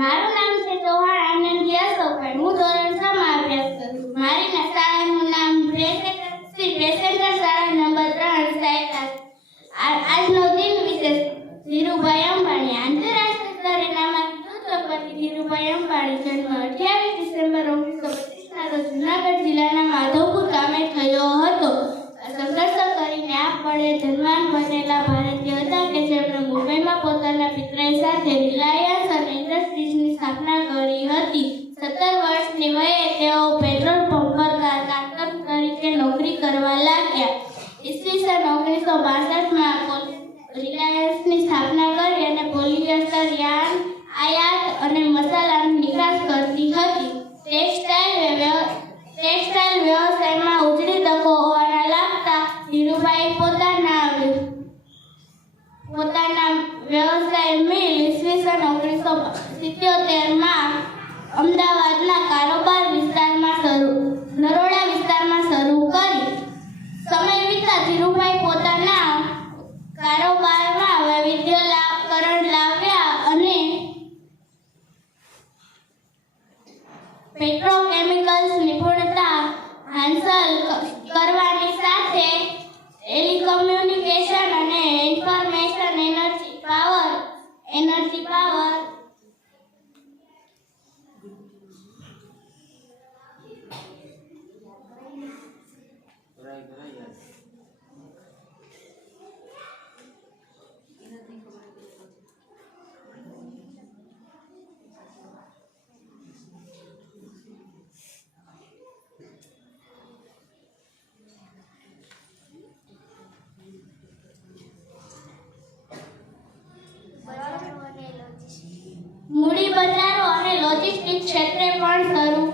મારું નામ છે ચૌહાણ આનંદી અશોકભાઈ. હું ધોરણ 6 માં અભ્યાસ કરું છું. મારી શાળાનું નામ શ્રી પ્રેસેન્ટર શાળા નંબર 3 સાયકા. આજનો દિન વિશેષ ધીરુભાઈ અંબાણી. આંતરરાષ્ટ્રીય સ્તરે નામાંકિત ઉદ્યોગપતિ ધીરુભાઈ અંબાણી જન્મ 28 ડિસેમ્બર 1925 ના રોજ જૂનાગઢ જિલ્લાના માધવપુર ગામે થયો હતો. સંઘર્ષ કરીને આપને ધનવાન બનેલા ભારતીય હતા કે જેમણે મુંબઈમાં પોતાના પિતરાઈ સાથે રિલાયન્સ અને ઇન્ડસ્ટ્રીઝની સ્થાપના કરી હતી. 17 વર્ષની વયે તેઓ પેટ્રોલ પંપ પર કારકુન તરીકે નોકરી કરવા લાગ્યા. ઈસવીસન 1962માં રિલાયન્સની સ્થાપના કરી અને પોલિએસ્ટર યાર્ન આયાત અને મસાલાની નિકાસ કરતી હતી. ટેક્સટાઇલ વ્યવસાયમાં ઉજળી તકો હોવાના લાગતા ધીરુભાઈ પોતાના વ્યવસાય મિલ ઈસવીસન 1977માં અમદાવાદના નરોડા વિસ્તારમાં શરૂ કરી. સમય વીતતા ધીરુભાઈ પોતાના કારોબારમાં વૈવિધ્યકરણ લાવ્યા અને પેટ્રોકેમિકલ્સ નિપુણતા હાંસલ કરવાની સાથે ટેલિકોમ્યુનિકેશન અને ઇન્ફોર્મેશન એનર્જી પાવર મૂડી બજારો અને લોજિસ્ટિક્સ ક્ષેત્રે પણ શરૂ